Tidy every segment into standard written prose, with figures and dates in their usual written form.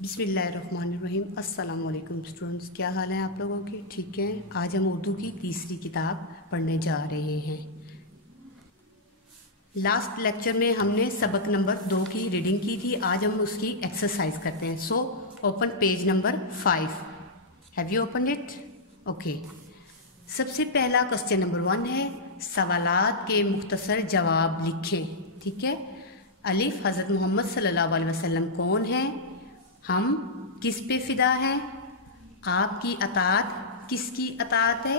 बिस्मिल्लाहिर्रहमानिर्रहीम। अस्सलाम वालेकुम स्टूडेंट्स, क्या हाल है आप लोगों के? ठीक है। आज हम उर्दू की तीसरी किताब पढ़ने जा रहे हैं। लास्ट लेक्चर में हमने सबक नंबर 2 की रीडिंग की थी। आज हम उसकी एक्सरसाइज करते हैं। So open page number 5। Have you open it? Okay. सबसे पहला क्वेश्चन नंबर 1 है, सवालात के मुख्तसर जवाब लिखें। ठीक है। अलिफ, हज़रत मोहम्मद सल्लल्लाहु अलैहि वसल्लम कौन है? हम किस पे फिदा हैं? आपकी अतात किसकी अतात है?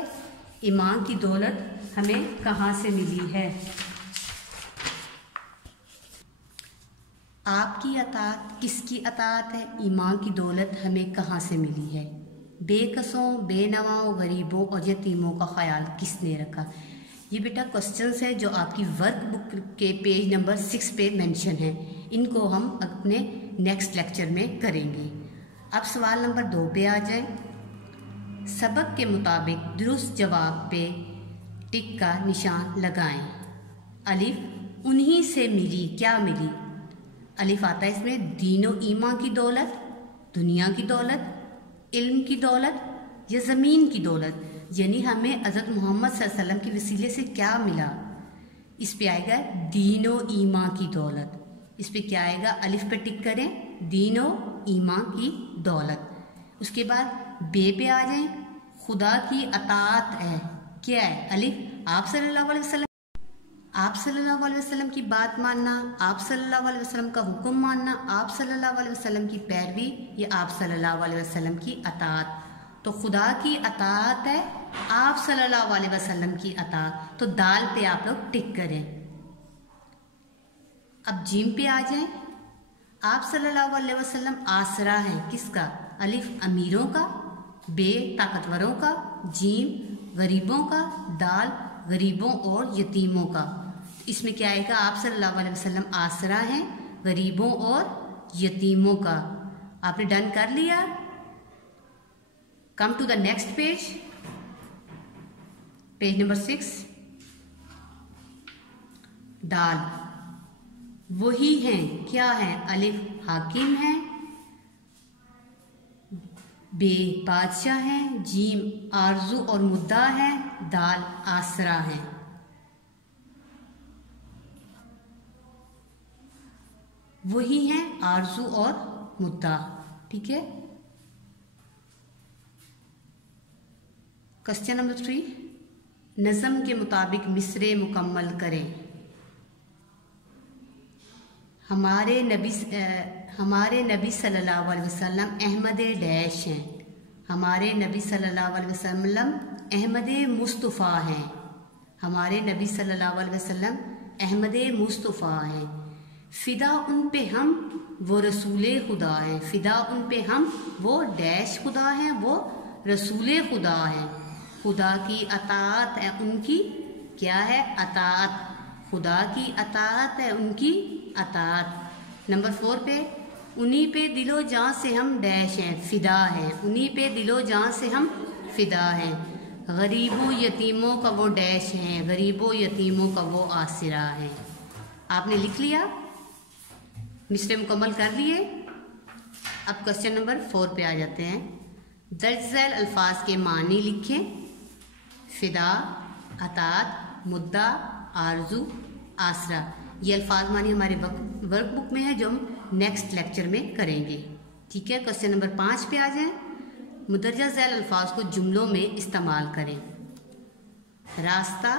ईमान की दौलत हमें कहाँ से मिली है? आपकी अतात किसकी अतात है? ईमान की दौलत हमें कहाँ से मिली है? बेकसों, बेनवाओं, गरीबों और यतीमों का ख्याल किसने रखा? ये बेटा क्वेश्चंस है जो आपकी वर्क बुक के पेज नंबर 6 पे मेंशन है। इनको हम अपने नेक्स्ट लेक्चर में करेंगे। अब सवाल नंबर 2 पे आ जाए। सबक के मुताबिक दुरुस्त जवाब पे टिक का निशान लगाएं। अलिफ, उन्हीं से मिली, क्या मिली? अलिफ आता है इसमें दीनो ईमान की दौलत, दुनिया की दौलत, इल्म की दौलत या ज़मीन की दौलत। यानी हमें हज़रत मोहम्मद सल्लल्लाहु अलैहि वसल्लम के वसीले से क्या मिला? इस पे आएगा दीनो ईमान की दौलत। इस पे क्या आएगा? अलिफ पे टिक करें, दीनो ईमान की दौलत। उसके बाद बे पे आ जाएं, खुदा की अतात है, क्या है? अलिफ, आप सल्लल्लाहु अलैहि वसल्लम, आप सल्लल्लाहु अलैहि वसल्लम की बात मानना, आप सल्लल्लाहु अलैहि वसल्लम का हुक्म मानना, आप सल्लल्लाहु अलैहि वसल्लम की पैरवी या आप सल्लल्लाहु अलैहि वसल्लम की अतात। तो खुदा की अतात है, आप सल्लल्लाहु अलैहि वसल्लम की अतात। तो दाल पे आप लोग टिक करें। अब जीम पे आ जाएं। आप सल्लल्लाहु अलैहि वसल्लम आसरा है किसका? अलिफ, अमीरों का, बे, ताकतवरों का, जीम, गरीबों का, दाल, गरीबों और यतीमों का। इसमें क्या आएगा? आप सल्लल्लाहु अलैहि वसल्लम आसरा हैं गरीबों और यतीमों का। आपने डन कर लिया? Come to the next page, page number 6। दाल, वही हैं, क्या है? अलिफ, हाकिम है, बे, बादशाह है, जीम, आरजू और मुद्दा है, दाल, आसरा है। वही हैं आरजू और मुद्दा। ठीक है। क्वेश्चन नंबर 3, नज़म के मुताबिक मिसरे मुकम्मल करें। हमारे नबी सल्लल्लाहु अलैहि वसल्लम अहमद डैश हैं। हमारे नबी सल्लल्लाहु अलैहि वसल्लम अहमद मुस्तफ़ा हैं। हमारे नबी सल्लल्लाहु अलैहि वसल्लम अहमद मुस्तफ़ा हैं। फ़िदा उन पे हम, वो रसूले खुदा हैं। फ़िदा उन पे हम, वो डैश खुदा हैं, वो रसूले खुदा हैं। खुदा की अतात है उनकी, क्या है? अतात। खुदा की अतात है उनकी अतात। नंबर 4 पे, उन्हीं पे दिलो जान से हम डैश हैं, फिदा हैं। उन्हीं पे दिलो जान से हम फिदा हैं। गरीबों यतीमों का वो डैश हैं, गरीबों यतीमों का वो आसिरा है। आपने लिख लिया? मिसरे मुकम्मल कर लिए? अब क्वेश्चन नंबर 4 पे आ जाते हैं। दर्ज झैल अल्फाज के मानी लिखें। फिदा, अतात, मुद्दा, आरजू, आसरा। ये अल्फाज मानी हमारे वर्क बुक में है जो हम नेक्स्ट लेक्चर में करेंगे। ठीक है। क्वेश्चन नंबर 5 पे आ जाएं। मुदर्जा झैल अल्फाज को जुमलों में इस्तेमाल करें। रास्ता,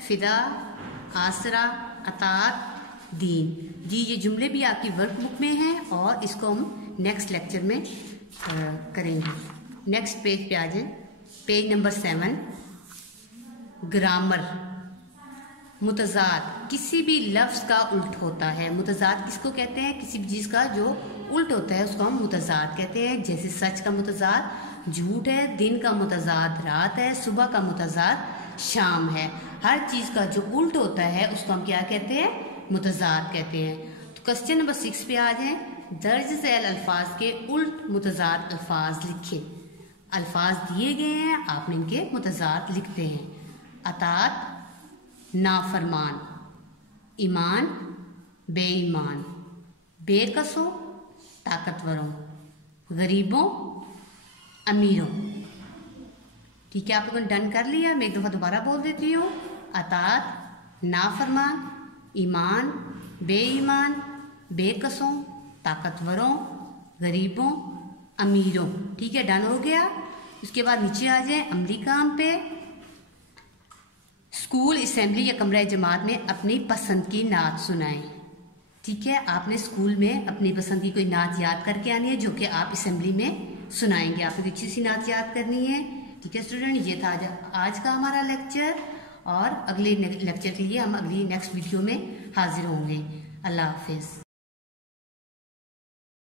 फिदा, आसरा, अतात, दीन। जी, ये जुमले भी आपकी वर्क बुक में हैं और इसको हम नेक्स्ट लेक्चर में करेंगे। नेक्स्ट पेज पे आ जाएं। Page number 7, grammar. मुतज़ाद, किसी भी लफ्ज़ का उल्ट होता है। मुतज़ाद किसको कहते हैं? किसी भी चीज़ का जो उल्ट होता है उसको हम मुतज़ाद कहते हैं। जैसे सच का मुतज़ाद झूठ है, दिन का मुतज़ाद रात है, सुबह का मुतज़ाद शाम है। हर चीज़ का जो उल्ट होता है उसको हम क्या कहते हैं? मुतज़ाद कहते हैं। तो क्वेश्चन नंबर 6 पे आ जाएं। दर्ज झैल अल्फाज के उल्ट मुतज़ाद अल्फाज लिखें। अल्फाज दिए गए हैं, आपने इनके मुतज़ाद लिखते हैं। अतात, नाफरमान, ईमान, बेईमान, बेकसो, ताकतवरों, गरीबों अमीरों। ठीक है, आप लोगों ने डन कर लिया। मैं एक दफ़ा दोबारा बोल देती हूँ। अतात नाफरमान, ईमान बेईमान, बेकसों, ताकतवरों, गरीबों अमीरों। ठीक है, डन हो गया। उसके बाद नीचे आ जाए अमली काम पे। स्कूल, असेंबली या कमरा जमात में अपनी पसंद की नात सुनाएं। ठीक है, आपने स्कूल में अपनी पसंद की कोई नात याद करके आनी है जो कि आप असेंबली में सुनाएंगे। आपको अच्छी सी नात याद करनी है। ठीक है स्टूडेंट, ये था आज का हमारा लेक्चर, और अगले लेक्चर के लिए हम अगली नेक्स्ट वीडियो में हाजिर होंगे। अल्लाह हाफिज़।